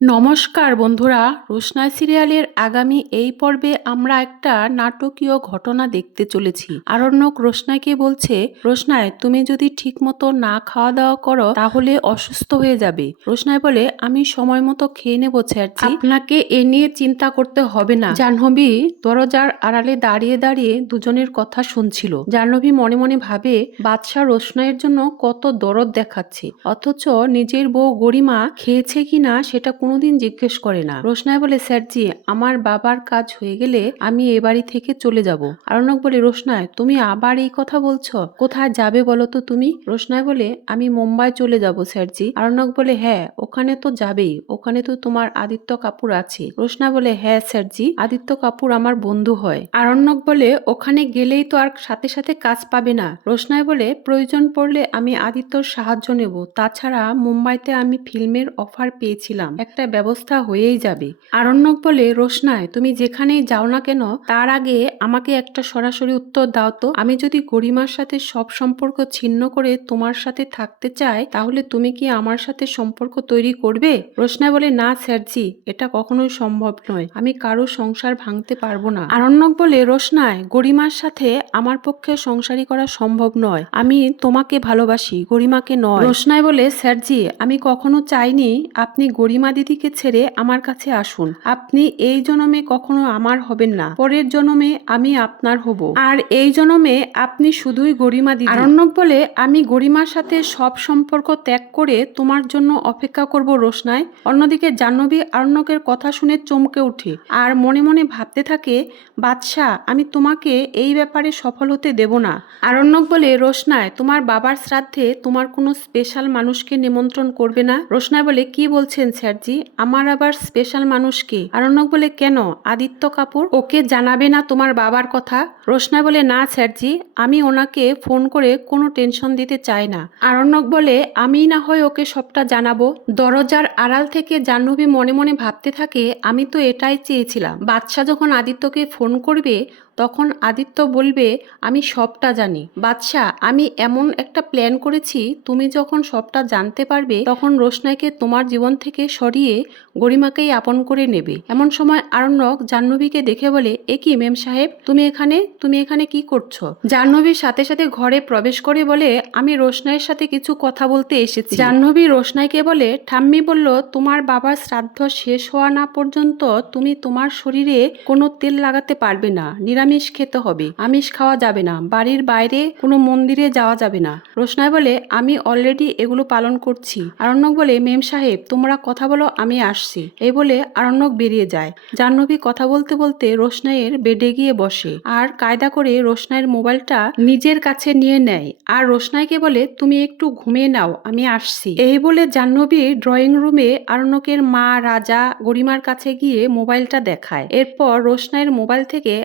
নমস্কার বন্ধুরা রোশনা সিরিয়ালের আগামী এই পর্বে আমরা একটা নাটকীয় ঘটনা দেখতে চলেছি। আরণ্যক রোশনাইকে বলছে রোশনায় তুমি যদি ঠিক মতো না খাওয়া দাওয়া করো, তাহলে অসুস্থ হয়ে যাবে। রোশনাই বলে, আমি সময় মতো খেয়ে নেব, স্যারজি। আপনাকে এ নিয়ে চিন্তা করতে হবে না। জাহ্নবী দরজার আড়ালে দাঁড়িয়ে দাঁড়িয়ে দুজনের কথা শুনছিল। জাহ্নবী মনে মনে ভাবে, বাদশাহ রোশনাইয়ের জন্য কত দরদ দেখাচ্ছে। অথচ নিজের বউ গরিমা খেয়েছে কিনা, সেটা কোনোদিন জিজ্ঞেস করে না। রোশনাই বলে, স্যারজি, আমার বাবার কাজ হয়ে গেলে আমি এ বাড়ি থেকে চলে যাব। আরণ্যক বলে রোশনায় তুমি আবার এই কথা বলছো? কোথায় যাবে বলো তো তুমি? রোশনাই বলে, আমি মুম্বাই চলে যাব, স্যারজি। আরণ্যক বলে হ্যাঁ ওখানে তো যাবেই। ওখানে তো তোমার আদিত্য কাপুর আছে। রোশনা বলে হ্যাঁ স্যারজি, আদিত্য কাপুর আমার বন্ধু হয়। আরণ্যক বলে, ওখানে গেলেই তো আর সাথে সাথে কাজ পাবে না। রোশনাই বলে, প্রয়োজন পড়লে আমি আদিত্যর সাহায্য নেব। তাছাড়া মুম্বাইতে আমি ফিল্মের অফার পেয়েছিলাম। একটা ব্যবস্থা হয়েই যাবে। আরণ্যক বলে, রোশনায়, তুমি যেখানেই যাও না কেন, তার আগে আমাকে একটা সরাসরি উত্তর দাও তো। আমি যদি গরিমার সাথে সব সম্পর্ক ছিন্ন করে তোমার সাথে থাকতে চাই, তাহলে তুমি কি আমার সাথে সম্পর্ক তৈরি করবে? রোশনায় বলে, না, স্যারজি, এটা কখনোই সম্ভব নয়। আমি কারও সংসার ভাঙতে পারব না। আরণ্যক বলে, রোশনায়, গরিমার সাথে আমার পক্ষে সংসারী করা সম্ভব নয়। আমি তোমাকে ভালোবাসি, গরিমাকে নয়। রোশনায় বলে, স্যারজি, আমি কখনো চাইনি আপনি গরিমা দিদিকে ছেড়ে আমার কাছে আসুন। আপনি এই জনমে কখনো আমার হবেন না। পরের জনমে আমি আপনার হব। আর এই জনমে আপনি শুধুই গরিমা দিদি। আরণ্যক বলে, আমি গরিমার সাথে সব সম্পর্ক ত্যাগ করে তোমার জন্য অপেক্ষা করব রোশনায়। অন্যদিকে জাহ্নবী আরণ্যকের কথা শুনে চমকে ওঠে আর মনে মনে ভাবতে থাকে, বাদশাহ, আমি তোমাকে এই ব্যাপারে সফল হতে দেব না। আরণ্যক বলে, রোশনায়, তোমার বাবার শ্রাদ্ধে তোমার কোনো স্পেশাল মানুষকে নিমন্ত্রণ করবে না? রোশনায় বলে, কি বলছেন স্যারজি? আমার আবার স্পেশাল মানুষকে আরণ্যক বলে, কেন? আদিত্য কাপুর? ওকে জানাবে না তোমার বাবার কথা? রোশনা বলে, না, স্যারজি, আমি ওনাকে ফোন করে কোনো টেনশন দিতে চাই না। আরণ্যক বলে আমি না হয় ওকে সবটা জানাব। দরজার আড়াল থেকে জাহ্নবী মনে মনে ভাবতে থাকে, আমি তো এটাই চেয়েছিলাম। বাদশাহ যখন আদিত্যকে ফোন করবে তখন আদিত্য বলবে, আমি সবটা জানি। বাদশাহ আমি এমন একটা প্ল্যান করেছি, তুমি যখন সবটা জানতে পারবে, তখন রোশনাইকে তোমার জীবন থেকে সরিয়ে গরিমাকেই আপন করে নেবে। এমন সময় আরণ্যক জাহ্নবীকে দেখে বলে, এ কি মেম সাহেব, তুমি এখানে তুমি এখানে কি করছ? জাহ্নবীর সাথে সাথে ঘরে প্রবেশ করে বলে, আমি রোশনাইয়ের সাথে কিছু কথা বলতে এসেছি। জাহ্নবী রোশনাইকে বলে, ঠাম্মি বলল, তোমার বাবার শ্রাদ্ধ শেষ হওয়া না পর্যন্ত তুমি তোমার শরীরে কোনো তেল লাগাতে পারবে না। নিরামিষ খেতে হবে। আমিষ খাওয়া যাবে না। বাড়ির বাইরে কোনো মন্দিরে যাওয়া যাবে না। রোশনাই বলে, আমি অলরেডি এগুলো পালন করছি। আরণ্যক বলে, মেম সাহেব, তোমরা কথা বলো, আমি আসছি। এই বলে আরণ্যক বেরিয়ে যায়। জাহ্নবী কথা বলতে বলতে রোশনাইয়ের বেডে গিয়ে বসে আর কায়দা করে রোশনাইয়ের মোবাইলটা নিজের কাছে নিয়ে নেয় আর রোশনাইকে বলে, তুমি একটু ঘুমিয়ে নাও, আমি আসছি। এই বলে জাহ্নবী ড্রয়িং রুমে আরণ্যকের মা, রাজা, গরিমার কাছে গিয়ে মোবাইলটা দেখায়। এরপর রোশনাইয়ের মোবাইল থেকে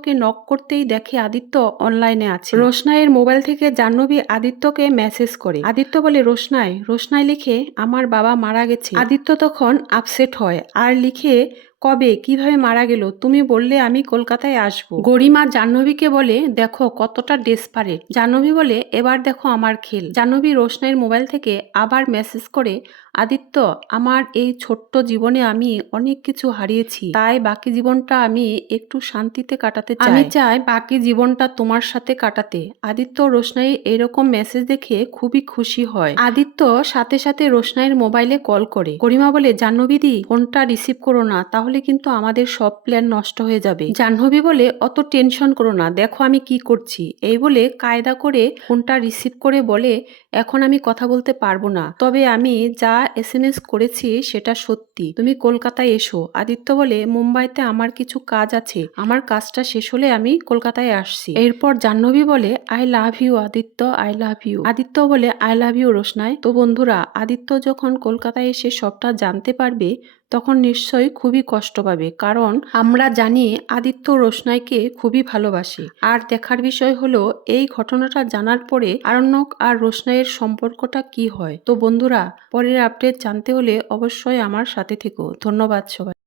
আদিত্যকে নক করতেই দেখে আদিত্য অনলাইনে আছে। রোশনাইয়ের মোবাইল থেকে জাহ্নবী আদিত্যকে মেসেজ করে। আদিত্য বলে রোশনাই রোশনাই লিখে আমার বাবা মারা গেছে। আদিত্য তখন আপসেট হয়। আর লিখে কবে? কীভাবে মারা গেল? তুমি বললে আমি কলকাতায় আসব। গরিমা জাহ্নবীকে বলে দেখো কতটা ডেসপারেট জাহ্নবী বলে এবার দেখো আমার খেল। জাহ্নবী রোশনাইয়ের মোবাইল থেকে আবার মেসেজ করে আদিত্য, আমার এই ছোট্ট জীবনে আমি অনেক কিছু হারিয়েছি। তাই বাকি জীবনটা আমি একটু শান্তিতে কাটাতে চাই। আমি চাই বাকি জীবনটা তোমার সাথে কাটাতে। আদিত্য রোশনাই এরকম মেসেজ দেখে খুবই খুশি হয়। আদিত্য সাথে সাথে রোশনাইয়ের মোবাইলে কল করে। করিমা বলে, জাহ্নবীদি ফোনটা রিসিভ করো না, তাহলে কিন্তু আমাদের সব প্ল্যান নষ্ট হয়ে যাবে। জাহ্নবী বলে, অত টেনশন করো না, দেখো আমি কি করছি। এই বলে কায়দা করে ফোনটা রিসিভ করে বলে, এখন আমি কথা বলতে পারব না। তবে আমি যা এস এন এস করেছি সেটা সত্যি। তুমি কলকাতায় এসো। আদিত্য বলে, মুম্বাইতে আমার কিছু কাজ আছে। আমার কাজটা শেষ হলে আমি কলকাতায় আসছি। এরপর জাহ্নবী বলে, I love you Aditya, I love you. Aditya বলে, আই লাভ ইউ রোশনায় তো বন্ধুরা, আদিত্য যখন কলকাতায় এসে সবটা জানতে পারবে তখন নিশ্চয়ই খুবই কষ্ট পাবে। কারণ আমরা জানি আদিত্য রোশনাইকে খুবই ভালোবাসে। আর দেখার বিষয় হলো, এই ঘটনাটা জানার পরে আরণ্যক আর রোশনাইয়ের সম্পর্কটা কি হয়? তো বন্ধুরা, পরের আপডেট জানতে হলে অবশ্যই আমার সাথে থেকো। ধন্যবাদ সবাই।